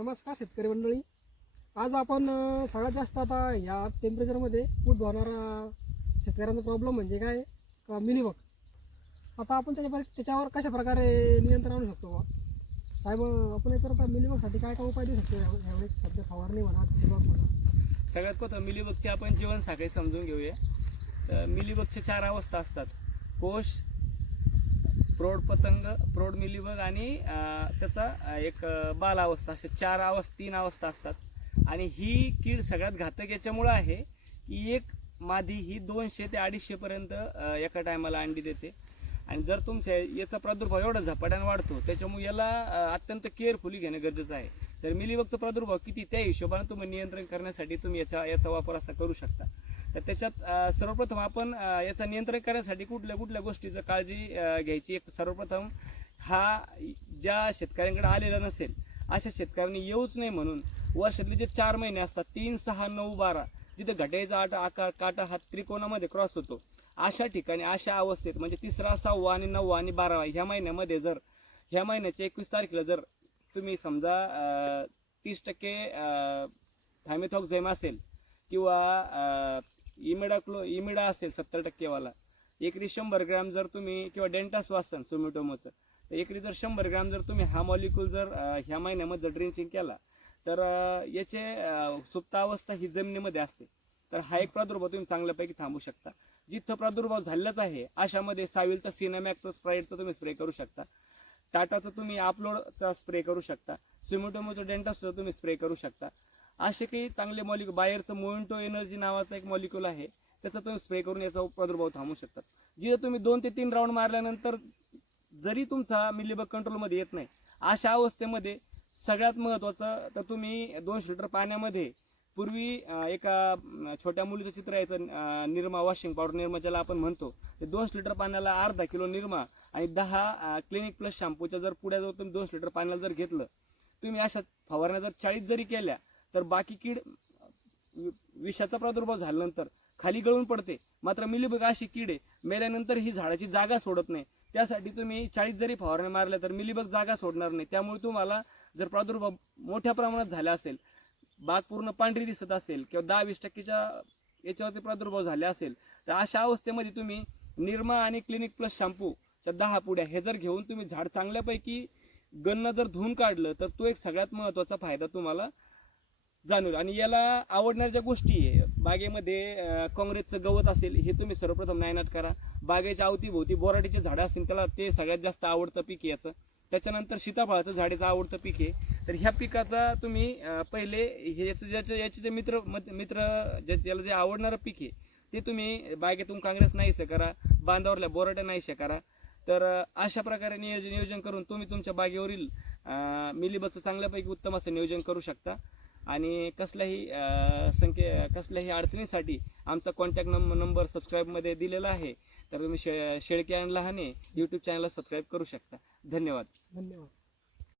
नमस्कार शेतकरी मंडळी. आज आपण सगळ्यात जास्त आता या टेम्परेचरमध्ये उद्भवणारा शेतकऱ्यांचा प्रॉब्लेम म्हणजे काय? का मिलीबग आता आपण त्याच्यावर त्याच्यावर कशा प्रकारे नियंत्रण आणू शकतो बा साहेब आपण एक आता मिलीबगसाठी काय काय उपाय देऊ शकतो यावेळेस सध्या फवारणी म्हणा ठिबक म्हणा. सगळ्यात कोणतं मिलीबगची आपण जीवनसाखळी समजून घेऊया. तर मिलीबगच्या चार अवस्था असतात. कोश प्रौढ पतंग प्रौढ मिलीबग आणि त्याचा एक बाल अवस्था अशा चार अवस्था तीन अवस्था असतात. आणि ही कीड सगळ्यात घातक याच्यामुळं आहे. की एक मादी ही दोनशे ते अडीचशेपर्यंत एका टायमाला अंडी देते. आणि जर तुमच्या याचा प्रादुर्भाव एवढा झपाट्याने वाढतो त्याच्यामुळे याला अत्यंत केअरफुली घेणं गरजेचं आहे. जर मिलीबगचा प्रादुर्भाव किती त्या हिशोबाने तुम्ही नियंत्रण करण्यासाठी तुम्ही याचा याचा वापर असा करू शकता. तर त्याच्यात सर्वप्रथम आपण याचं नियंत्रण करण्यासाठी कुठल्या कुठल्या गोष्टीचं काळजी घ्यायची? एक सर्वप्रथम हा ज्या शेतकऱ्यांकडे आलेला नसेल अशा शेतकऱ्यांनी येऊच नाही म्हणून वर्षातले जे चार महिने असतात तीन सहा नऊ बारा जिथे घटाईचा आटा आकार काटा हा त्रिकोणामध्ये क्रॉस होतो अशा ठिकाणी अशा अवस्थेत म्हणजे तिसरा सहावा आणि नववा आणि बारावा ह्या महिन्यामध्ये जर ह्या महिन्याच्या एकवीस तारखेला जर तुम्ही समजा तीस टक्के थायमेथॉक्झेम असेल किंवा इमिडाक्लो इमिडा असेल सत्तर टक्केवाला. एकरी शंभर ग्रॅम जर तुम्ही किंवा डेंटास वासन सुमिटोमोचं. तर एकरी जर शंभर ग्रॅम जर तुम्ही हा मॉलिक्यूल जर ह्या महिन्यामध्ये जर ड्रिंचिंग केला तर याचे सुप्तावस्था ही जमिनीमध्ये असते. तर हा एक प्रादुर्भाव तुम्ही चांगल्यापैकी थांबू शकता. जिथं प्रादुर्भाव झालेलाच आहे अशामध्ये साविलचा सिनेमॅक्टो स्प्राईटचा तुम्ही स्प्रे करू शकता. टाटाचं तुम्ही अपलोडचा स्प्रे करू शकता. सिमिटोमोचं डेंटासचं तुम्ही स्प्रे करू शकता. असे काही चांगले मॉलिक्युल बाहेरचं मोइंटो एनर्जी नावाचा एक मॉलिक्युल आहे. त्याचा तुम्ही स्प्रे करून याचा प्रादुर्भाव थांबवू शकतात जे तुम्ही दोन ते तीन राऊंड मारल्यानंतर जरी तुमचा मिलीबग कंट्रोलमध्ये येत नाही अशा अवस्थेमध्ये सगळ्यात महत्त्वाचं तर तुम्ही दोनशे लिटर पाण्यामध्ये पूर्वी एका छोट्या मुलीचं चित्र यायचं निर्मा निरमा वॉशिंग पावडर निरमा ज्याला आपण म्हणतो ते दोनशे लिटर पाण्याला अर्धा किलो निरमा आणि दहा क्लिनिक प्लस शॅम्पूच्या जर पुढ्या जर तुम्ही दोनशे लिटर पाण्याला जर घेतलं तुम्ही अशा फवारण्या जर चाळीस जरी केल्या तर बाकी कीड वि- विषाचा प्रादुर्भाव झाल्यानंतर खाली गळून पडते. मात्र मिलीबग अशी कीड मेल्यानंतर ही झाडाची जागा सोडत नाही. त्यासाठी तुम्ही चाळीस जरी फवारण्या मारल्या तर मिलीबग जागा सोडणार नाही. त्यामुळे तुम्हाला जर प्रादुर्भाव मोठ्या प्रमाणात झाला असेल बाग पूर्ण पांढरी दिसत असेल किंवा दहा वीस टक्केच्या याच्यावरती प्रादुर्भाव झाले असेल तर अशा अवस्थेमध्ये तुम्ही निरमा आणि क्लिनिक प्लस शॅम्पूच्या दहा पुड्या हे जर घेऊन तुम्ही झाड चांगल्यापैकी गन्न जर धुवून काढलं तर तो एक सगळ्यात महत्त्वाचा फायदा तुम्हाला जाणवेल आणि याला आवडणाऱ्या ज्या गोष्टी आहे बागेमध्ये काँग्रेसचं गवत असेल हे तुम्ही सर्वप्रथम नायनाट करा. बागेच्या अवतीभोवती बोराटीचे झाडं असतील त्याला ते सगळ्यात जास्त आवडतं पीक याचं. त्याच्यानंतर सीताफळाचं झाडेचं आवडतं पीक आहे. तर ह्या पिकाचा तुम्ही पहिले हे याचं ज्याचं याचे जे मित्र मित्र ज्या ज्याला जे आवडणारं पीक आहे ते तुम्ही बागेतून काँग्रेस नाहीसे करा बांधावरल्या बोराट्या नाहीशा करा. तर अशा प्रकारे नियोजन नियोजन करून तुम्ही तुमच्या बागेवरील अं, मिलीबगचं चांगल्यापैकी उत्तम असं नियोजन करू शकता. आणि कसल्याही संख्ये कसल्याही अडचणीसाठी आमचा कॉन्टॅक्ट नंबर नंबर सबस्क्राईबमध्ये दिलेला आहे. तर तुम्ही शे शेळके आणि लहाने यूट्यूब चॅनलला सबस्क्राईब करू शकता. धन्यवाद. धन्यवाद.